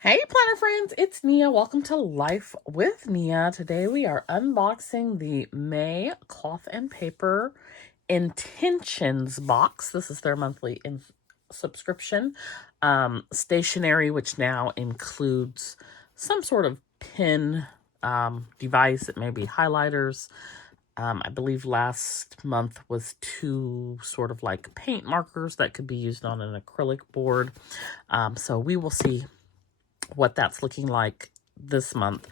Hey planner friends, it's Nia. Welcome to Life with Nia. Today we are unboxing the May Cloth and Paper Intentions box. This is their monthly subscription. Stationery, which now includes some sort of pen device. It may be highlighters. I believe last month was 2 sort of like paint markers that could be used on an acrylic board. So we will see what that's looking like this month.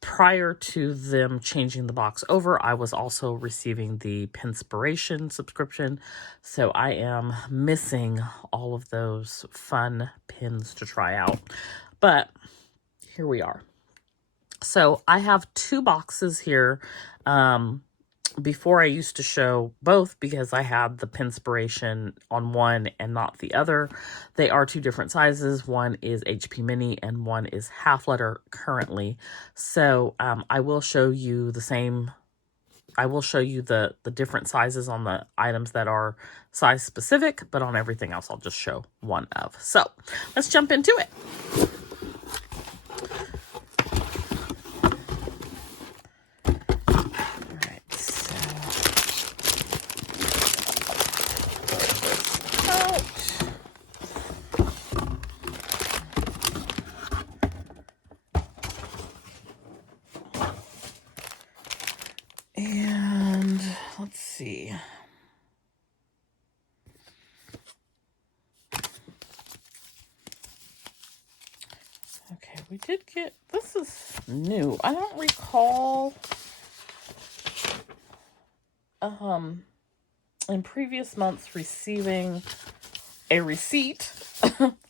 Prior to them changing the box over, I was also receiving the Pinspiration subscription, so I am missing all of those fun pins to try out. But here we are. So I have 2 boxes here. Before I used to show both because I had the Pinspiration on one and not the other. They are 2 different sizes. One is HP Mini and one is half letter currently. So I will show you the same. I will show you the different sizes on the items that are size specific, but on everything else I'll just show one of. So let's jump into it. And let's see. Okay, we did get, this is new. I don't recall in previous months receiving a receipt.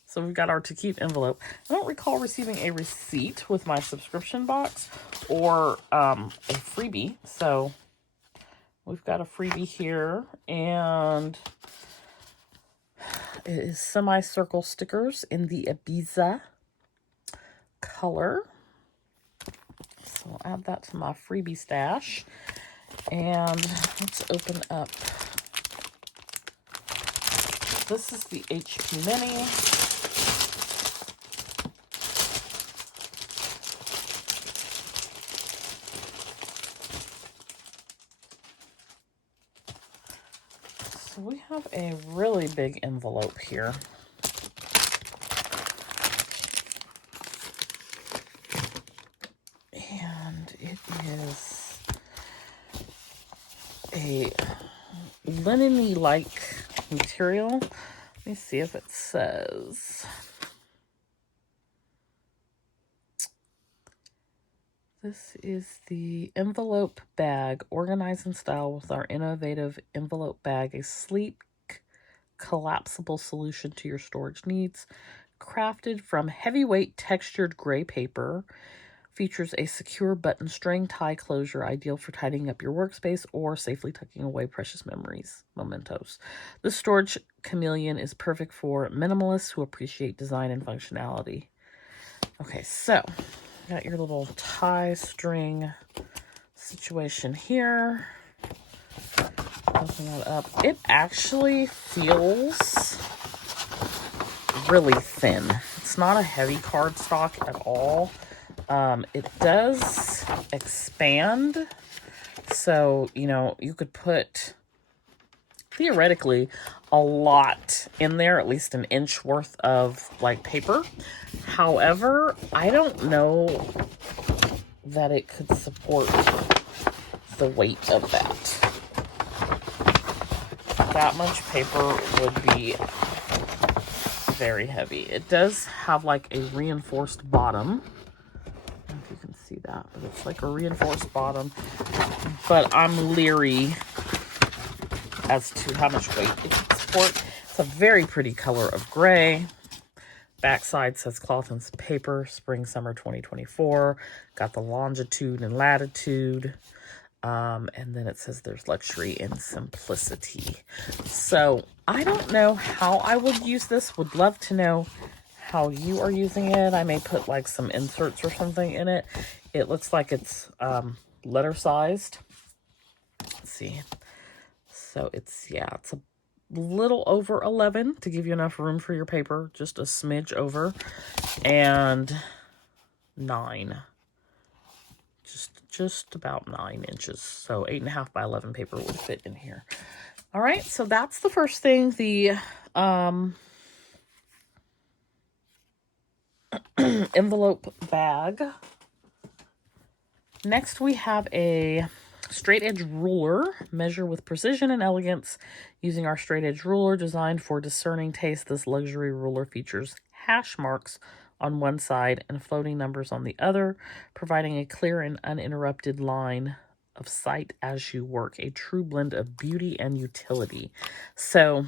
So we've got our to keep envelope. I don't recall receiving a receipt with my subscription box or a freebie. So we've got a freebie here, and it is semicircle stickers in the Ibiza color. So I'll add that to my freebie stash. And let's open up. This is the HP Mini. So we have a really big envelope here. And it is a linen-y like material. Let me see if it says. This is the envelope bag. Organize in style with our innovative envelope bag. A sleek, collapsible solution to your storage needs. Crafted from heavyweight textured gray paper. Features a secure button string tie closure, ideal for tidying up your workspace or safely tucking away precious mementos. The storage chameleon is perfect for minimalists who appreciate design and functionality. Okay, so got your little tie string situation here. Open that up. It actually feels really thin. It's not a heavy cardstock at all. It does expand, so, you know, you could put, theoretically, a lot in there, at least an inch worth of, like, paper. However, I don't know that it could support the weight of that. That much paper would be very heavy. It does have, like, a reinforced bottom. You can see that, but it's like a reinforced bottom, but I'm leery as to how much weight it can support. It's a very pretty color of gray. Backside says cloth and paper, spring summer 2024. Got the longitude and latitude, and then it says there's luxury and simplicity. So I don't know how I would use this. Would love to know how you are using it. I may put like some inserts or something in it. It looks like it's letter sized. Let's see. So it's, yeah, it's little over 11 to give you enough room for your paper, just a smidge over, and 9. Just about 9 inches. So 8.5 by 11 paper would fit in here. All right, so that's the first thing, the envelope bag. Next, we have a straight edge ruler. Measure with precision and elegance using our straight edge ruler designed for discerning taste. This luxury ruler features hash marks on one side and floating numbers on the other, providing a clear and uninterrupted line of sight as you work. A true blend of beauty and utility. So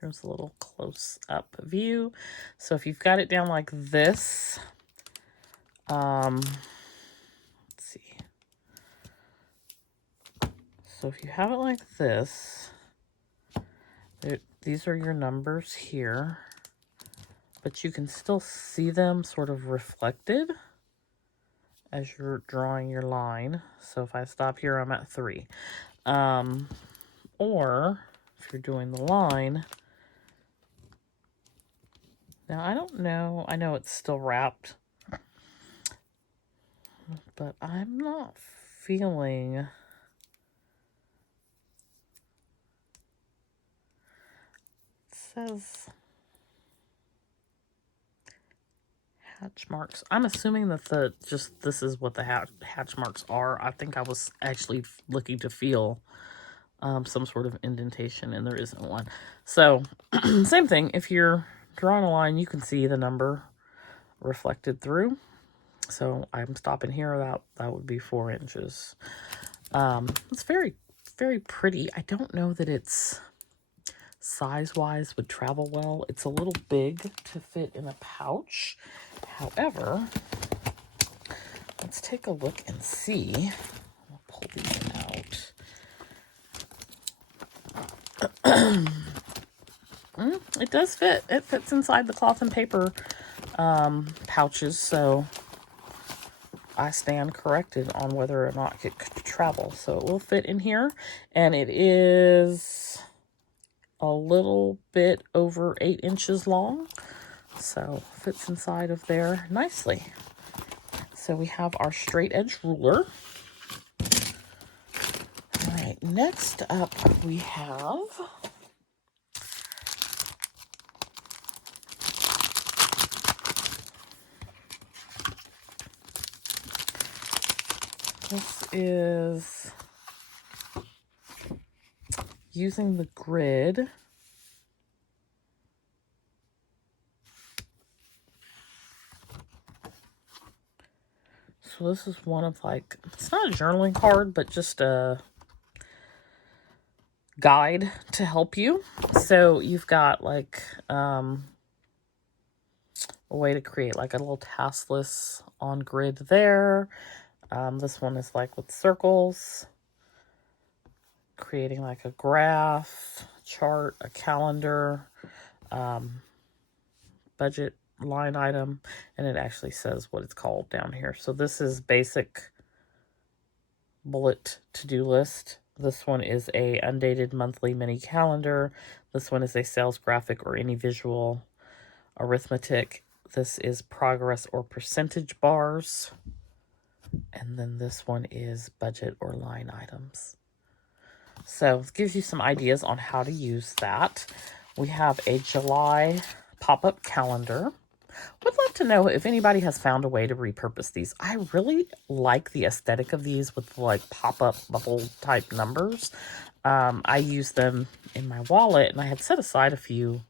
here's a little close-up view. So if you've got it down like this, let's see. So if you have it like this, these are your numbers here, but you can still see them sort of reflected as you're drawing your line. So if I stop here, I'm at 3. Or if you're doing the line, now I don't know, I know it's still wrapped, but I'm not feeling... says hatch marks. I'm assuming that this is what the hatch marks are. I think I was actually looking to feel some sort of indentation, and there isn't one. So same thing. If you're drawing a line, you can see the number reflected through. So I'm stopping here. That would be 4 inches. It's very, very pretty. I don't know that it's size-wise would travel well. It's a little big to fit in a pouch. However, let's take a look and see. I'll pull these out. It does fit. It fits inside the cloth and paper pouches, so I stand corrected on whether or not it could travel. So it will fit in here, and it is a little bit over 8 inches long, so fits inside of there nicely. So we have our straight edge ruler. All right, next up we have this is using the grid. So this is one of, like, it's not a journaling card, but just a guide to help you. So you've got like a way to create like a little task list on grid there. This one is like with circles, creating like a graph, chart, a calendar, budget line item, and it actually says what it's called down here. So this is basic bullet to-do list. This one is a undated monthly mini calendar. This one is a sales graphic or any visual arithmetic. This is progress or percentage bars. And then this one is budget or line items. So it gives you some ideas on how to use that. We have a July pop-up calendar. Would love to know if anybody has found a way to repurpose these. I really like the aesthetic of these with like pop-up bubble type numbers. I use them in my wallet, and I had set aside a few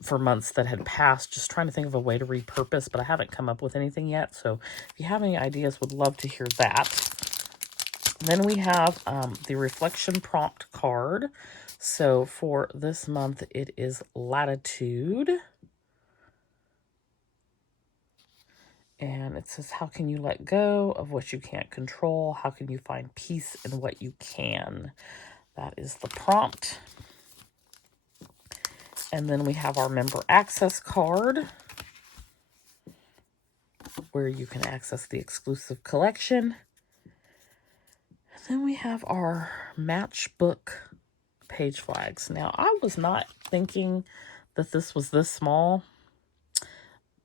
for months that had passed, just trying to think of a way to repurpose, but I haven't come up with anything yet. So if you have any ideas, would love to hear that. Then we have the reflection prompt card. So for this month, it is latitude. And it says, how can you let go of what you can't control? How can you find peace in what you can? That is the prompt. And then we have our member access card, where you can access the exclusive collection. And then we have our matchbook page flags. Now, I was not thinking that this was this small.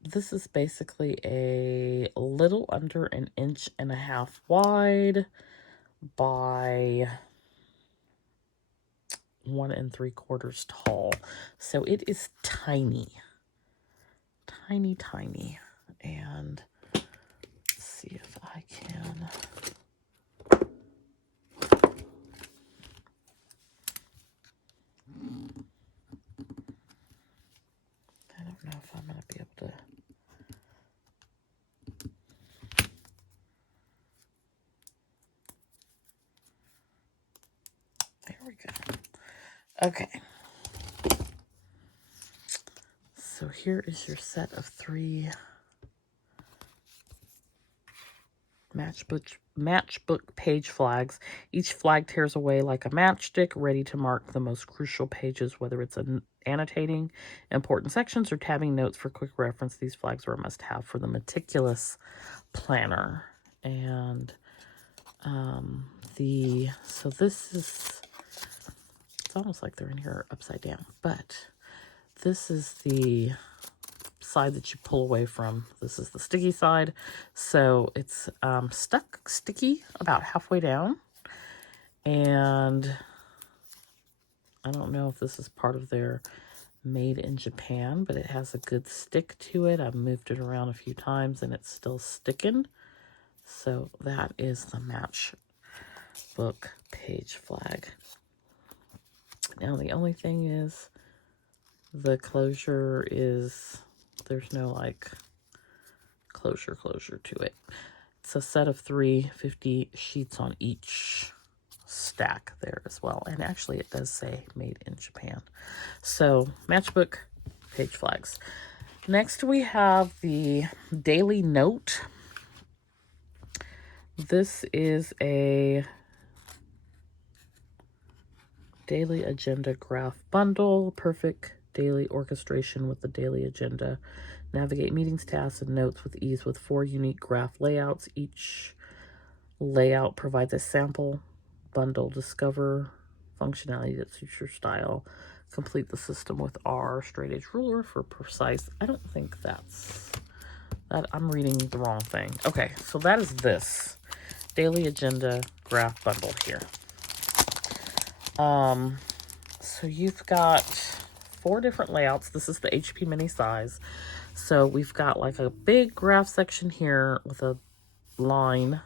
This is basically a little under 1.5 inches wide by 1 3/4 tall. So it is tiny. Tiny, tiny. And let's see if I can... I don't know if I'm going to be able to... There we go. Okay. So here is your set of 3 matchbook page flags. Each flag tears away like a matchstick, ready to mark the most crucial pages, whether it's annotating important sections or tabbing notes for quick reference. These flags are a must-have for the meticulous planner. And so this is, it's almost like they're in here upside down, but this is the side that you pull away from. This is the sticky side. So it's sticky about halfway down. And I don't know if this is part of their made in Japan, but it has a good stick to it. I've moved it around a few times and it's still sticking. So that is the matchbook page flag. Now the only thing is the closure is, there's no like closure to it. It's a set of 350 sheets on each stack there as well. And actually it does say made in Japan. So matchbook page flags. Next we have the daily note. This is a daily agenda graph bundle. Perfect daily orchestration with the daily agenda. Navigate meetings, tasks, and notes with ease with 4 unique graph layouts. Each layout provides a sample bundle. Discover functionality that suits your style. Complete the system with R straight edge ruler for precise. I don't think that's that. I'm reading the wrong thing. Okay, so that is this daily agenda graph bundle here. So you've got 4 different layouts. This is the HP mini size. So we've got like a big graph section here with a line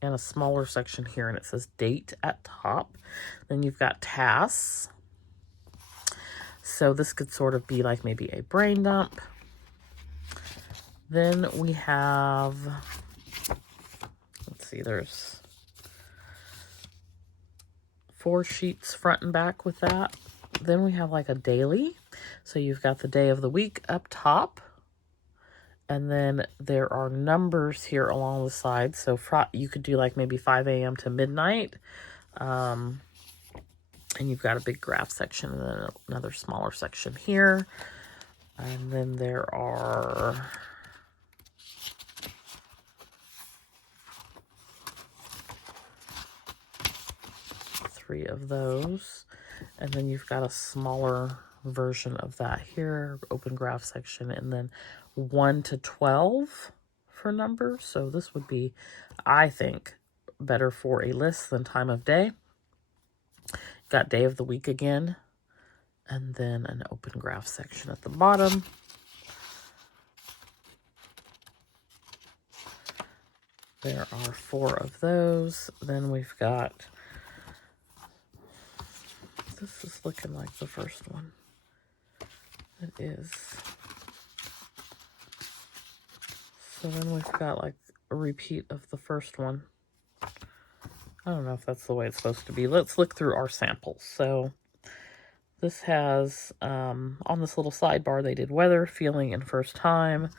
and a smaller section here, and it says date at top. Then you've got tasks. So this could sort of be like maybe a brain dump. Then we have, let's see, there's 4 sheets front and back with that. Then we have like a daily. So you've got the day of the week up top. And then there are numbers here along the side. So you could do like maybe 5 a.m. to midnight. And you've got a big graph section and then another smaller section here. And then there are 3 of those. And then you've got a smaller version of that here, open graph section, and then 1 to 12 for numbers. So this would be, I think, better for a list than time of day. Got day of the week again, and then an open graph section at the bottom. There are 4 of those. Then we've got, this is looking like the first one. It is. So then we've got like a repeat of the first one. I don't know if that's the way it's supposed to be. Let's look through our samples. So this has, on this little sidebar, they did weather, feeling, and first time.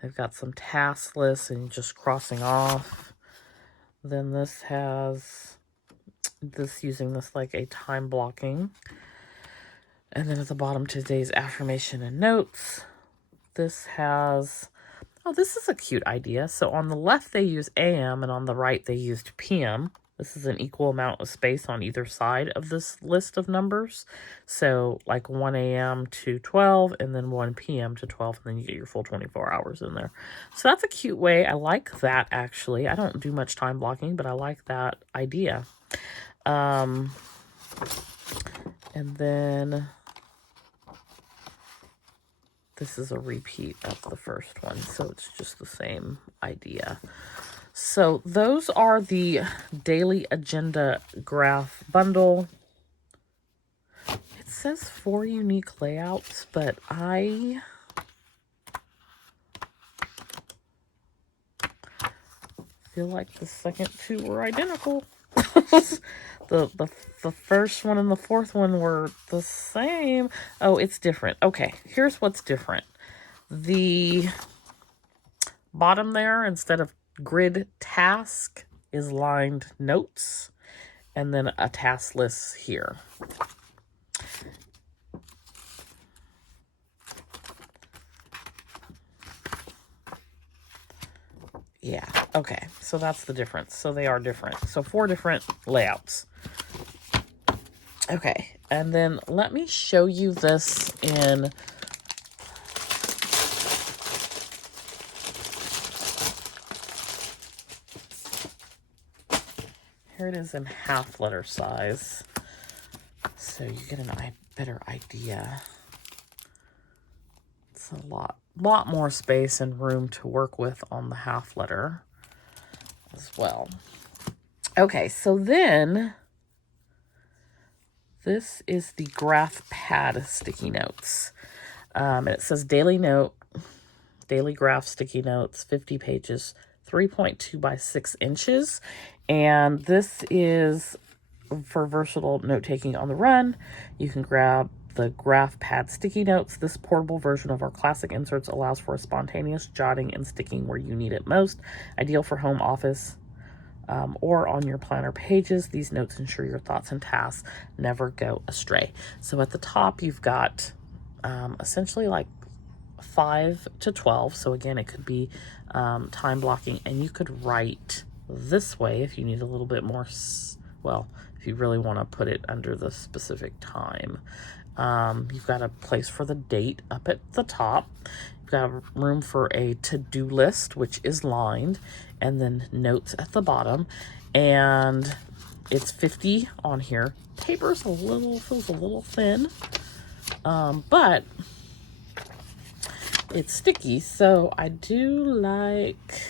They've got some task lists and just crossing off. Then this has this, using this like a time blocking. And then at the bottom, today's affirmation and notes. This has, oh, this is a cute idea. So on the left, they use AM, and on the right, they used PM. This is an equal amount of space on either side of this list of numbers. So like 1 a.m. to 12, and then 1 p.m. to 12, and then you get your full 24 hours in there. So that's a cute way. I like that, actually. I don't do much time blocking, but I like that idea. And then this is a repeat of the first one, so it's just the same idea. So those are the daily agenda graph bundle. It says 4 unique layouts, but I feel like the second 2 were identical. The first one and the fourth one were the same. Oh, it's different. Okay, here's what's different. The bottom there, instead of grid task, is lined notes, and then a task list here. Yeah, okay, so that's the difference. So they are different. So 4 different layouts. Okay, and then let me show you this in... Here it is in half letter size, so you get a better idea. It's a lot more space and room to work with on the half letter as well. Okay, so then this is the graph pad sticky notes. And it says daily graph sticky notes, 50 pages, 3.2 by 6 inches. And this is for versatile note-taking on the run. You can grab the graph pad sticky notes. This portable version of our classic inserts allows for a spontaneous jotting and sticking where you need it most. Ideal for home office or on your planner pages. These notes ensure your thoughts and tasks never go astray. So at the top, you've got essentially like 5 to 12. So again, it could be time blocking, and you could write this way if you need a little bit more, well, if you really want to put it under the specific time. You've got a place for the date up at the top. You've got room for a to-do list, which is lined, and then notes at the bottom. And it's 50 on here. Paper's feels a little thin, but it's sticky, so I do like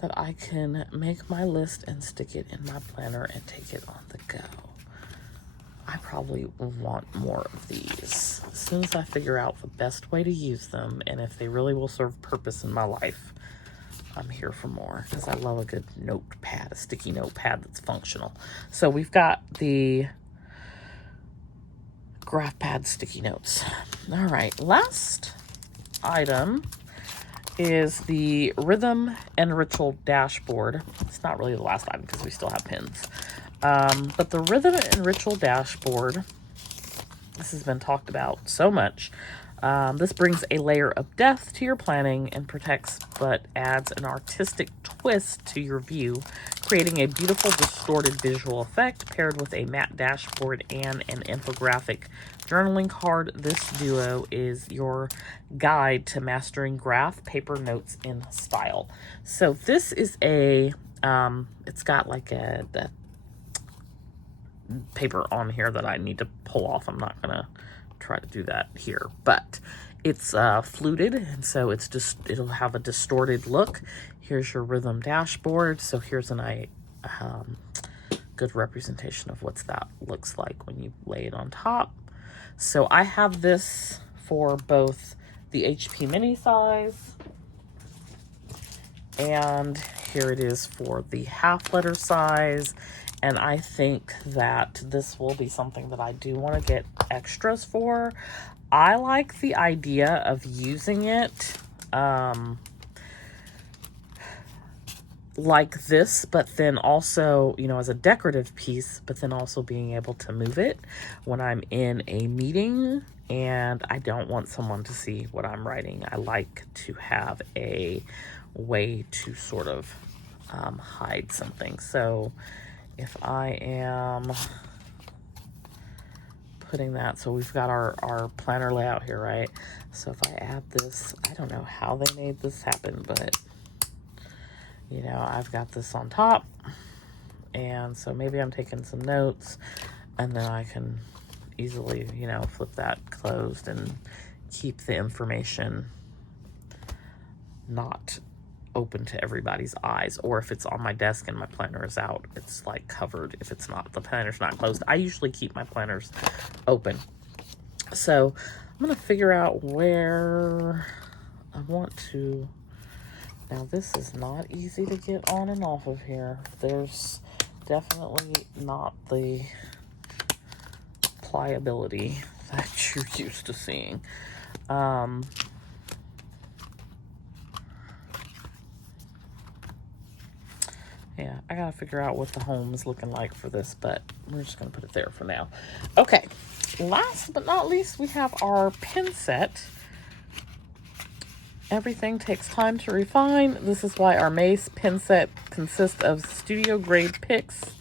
that I can make my list and stick it in my planner and take it on the go. I probably want more of these. As soon as I figure out the best way to use them, and if they really will serve purpose in my life, I'm here for more, because I love a good notepad, a sticky notepad that's functional. So we've got the graph pad sticky notes. All right, last item is the rhythm and ritual dashboard. It's not really the last item because we still have pins. But the rhythm and ritual dashboard, this has been talked about so much. This brings a layer of depth to your planning and protects, but adds an artistic twist to your view, creating a beautiful distorted visual effect paired with a matte dashboard and an infographic journaling card. This duo is your guide to mastering graph paper notes in style. So this is a, it's got like a paper on here that I need to pull off. I'm not gonna try to do that here, but it's fluted, and so it's just, it'll have a distorted look. Here's your rhythm dashboard. So here's a good representation of what that looks like when you lay it on top. So I have this for both the HP mini size, and here it is for the half letter size. And I think that this will be something that I do want to get extras for. I like the idea of using it like this, but then also, you know, as a decorative piece, but then also being able to move it when I'm in a meeting and I don't want someone to see what I'm writing. I like to have a way to sort of hide something. So if I am putting that, so we've got our planner layout here, right? So if I add this, I don't know how they made this happen, but you know, I've got this on top, and so maybe I'm taking some notes, and then I can easily, you know, flip that closed and keep the information not open to everybody's eyes. Or if it's on my desk and my planner is out, it's like covered. If it's not, the planner's not closed. I usually keep my planners open. So I'm going to figure out where I want to. Now this is not easy to get on and off of here. There's definitely not the pliability that you're used to seeing. Yeah, I gotta figure out what the home is looking like for this, but we're just gonna put it there for now. Okay, last but not least, we have our pin set. Everything takes time to refine. This is why our Mace pin set consists of studio grade picks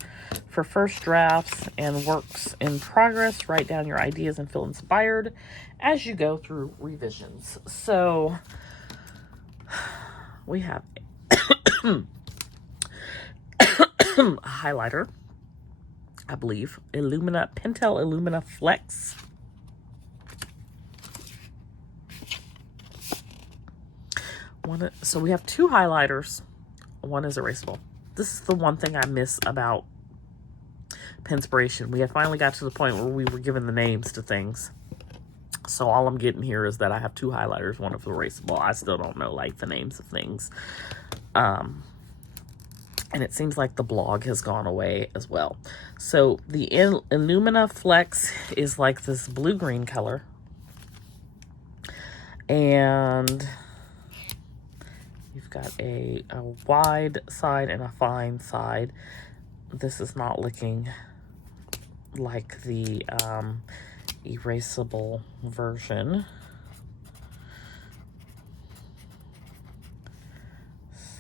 for first drafts and works in progress. Write down your ideas and feel inspired as you go through revisions. So we have a highlighter, I believe, Pentel Illumina Flex. So we have two highlighters. One is erasable. This is the one thing I miss about Pinspiration. We have finally got to the point where we were given the names to things. So all I'm getting here is that I have two highlighters, one of erasable. I still don't know like the names of things. And it seems like the blog has gone away as well. So the Illumina Flex is like this blue-green color. And you've got a wide side and a fine side. This is not looking like the erasable version.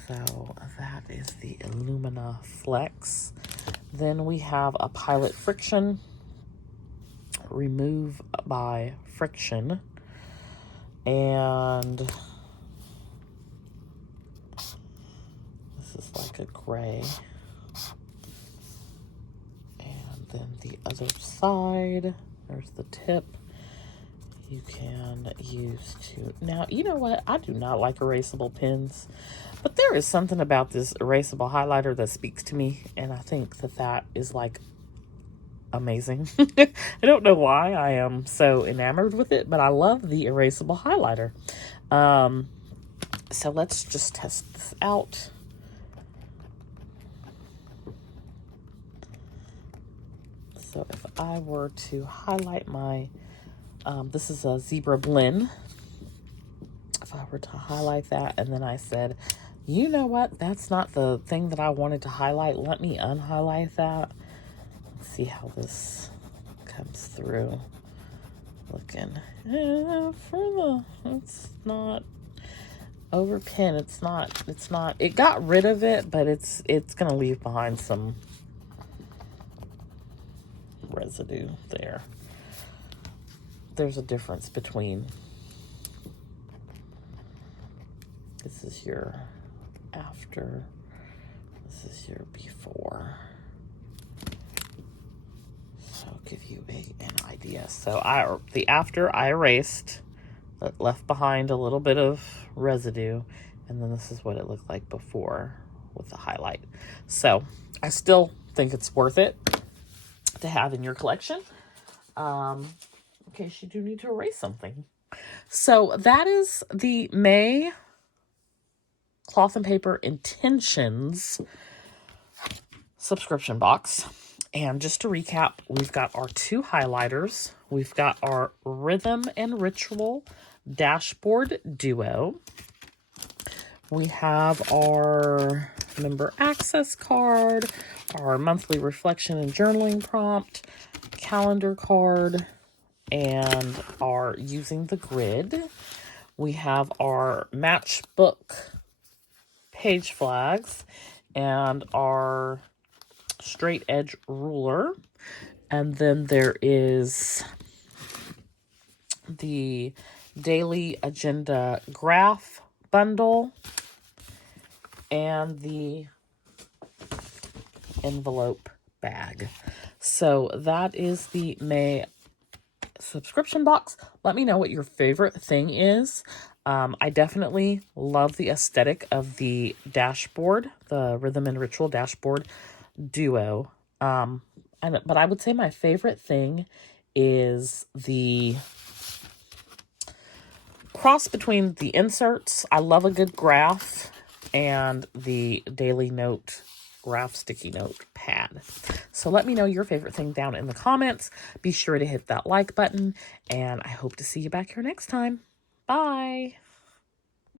So that is the Illumina Flex. Then we have a Pilot Friction, Remove by Friction. And this is like a gray. And then the other side, there's the tip. You can use to, now, you know what? I do not like erasable pens, but there is something about this erasable highlighter that speaks to me, and I think that that is like amazing. I don't know why I am so enamored with it, but I love the erasable highlighter. So let's just test this out. So if I were to highlight my, this is a Zebra Blend. If I were to highlight that and then I said, you know what, that's not the thing that I wanted to highlight, let me unhighlight that. Let's see how this comes through. Looking it's not over pin. It's not, it got rid of it, but it's going to leave behind some residue there. There's a difference between, this is your after, this is your before. So I'll give you an idea. So the after I erased, that left behind a little bit of residue, and then this is what it looked like before with the highlight. So I still think it's worth it to have in your collection, in case you do need to erase something. So that is the May Cloth and Paper Intentions subscription box. And just to recap, we've got our two highlighters. We've got our Rhythm and Ritual Dashboard Duo. We have our member access card, our monthly reflection and journaling prompt, calendar card, and our using the grid. We have our matchbook page flags. and our straight edge ruler. And then there is the daily agenda graph bundle and the envelope bag. So that is the May subscription box. Let me know what your favorite thing is. I definitely love the aesthetic of the dashboard, the Rhythm and Ritual dashboard duo. But I would say my favorite thing is the cross between the inserts. I love a good graph, and the daily note graph sticky note pad. So let me know your favorite thing down in the comments. Be sure to hit that like button, and I hope to see you back here next time. Bye.